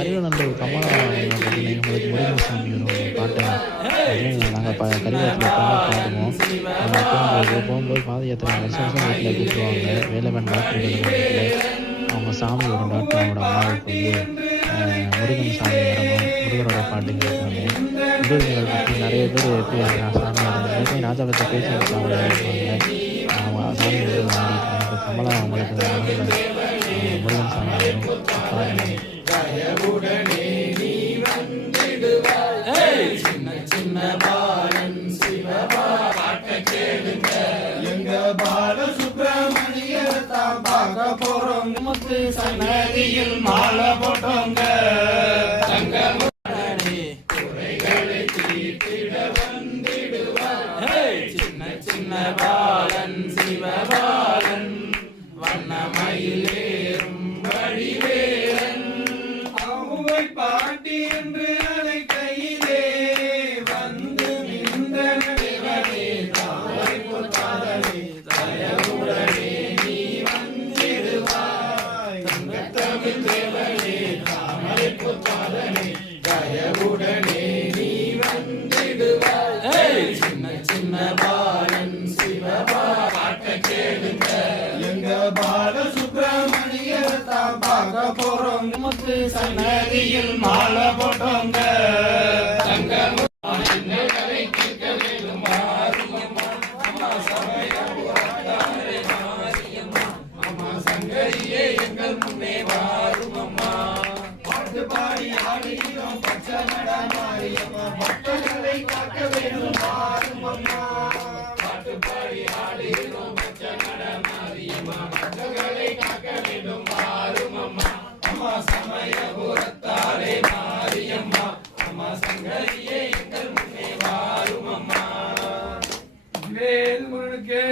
கரிவநல்லூர் கமலா பார்த்தீங்கன்னா இவங்களுக்கு முருகன்சாமி ஒரு பாட்டை நாங்கள் கரிவத்தில் பாடுவோம். போகும்போது பாத யாத்திரை வருஷம் வீட்டில் கூப்பிடுவாங்க. வேலவன் டாக்டர் அவங்க சாமி ஒரு டாக்டர் அவங்களோட அம்மாவுக்கு முருகன் சாமி வரணும், முருகனோட பாட்டு கேட்பாங்க. முருகர்கள் பற்றி நிறைய பேர் எப்படி சாமி வரணும் ராஜா பற்றி பேச்சு சாமி இருப்பாங்க. அவங்க சாமி வந்து வாங்கிட்டு கமலா அவங்களுக்கு முருகன் சாமி வரும் பாருங்க. சன்னதியில் மாலை போட்டோங்க குறைகளை தீர்த்திட வந்திடுவார் சின்ன சின்ன பாலன் சிவபாலன் வண்ணமயிலேறும் வழிவேலன் அம்மை பாட்டி என்று அழைக்கையிலே வந்து நின்றனே தாய் பொத்தாதே தயவுடனே நீ வந்திடுவாய் தமிழ் தேவனே தாமரை பொத்தாதனே தயவுடனே நீ வந்திடுவாய் சின்ன சின்ன பாலன் சிவபா பாட்ட கேளுங்க எங்க பால சுப்பிரமணியர் தான் பார்க்க போறோம் முத்து சன்னதியில் மாலை போட்டோங்க எங்கள் முன்னே வாரும் அம்மா பாட்டு பாடி ஆடுகிறோம் பச்சை நட மாரியம்மா பக்தர்களை காக்க வேண்டும் வாரும் அம்மா பாட்டு பாடி ஆடுகிறோம் பச்சை நட மாரியம்மா பக்தர்களை காக்க வேண்டும் வாரும் அம்மா அம்மா சமயபுரத்தாரே மாரியம்மா அம்மா சங்கரியே எங்கள் முன்னே வாரும் அம்மா வேல் முழுக்கே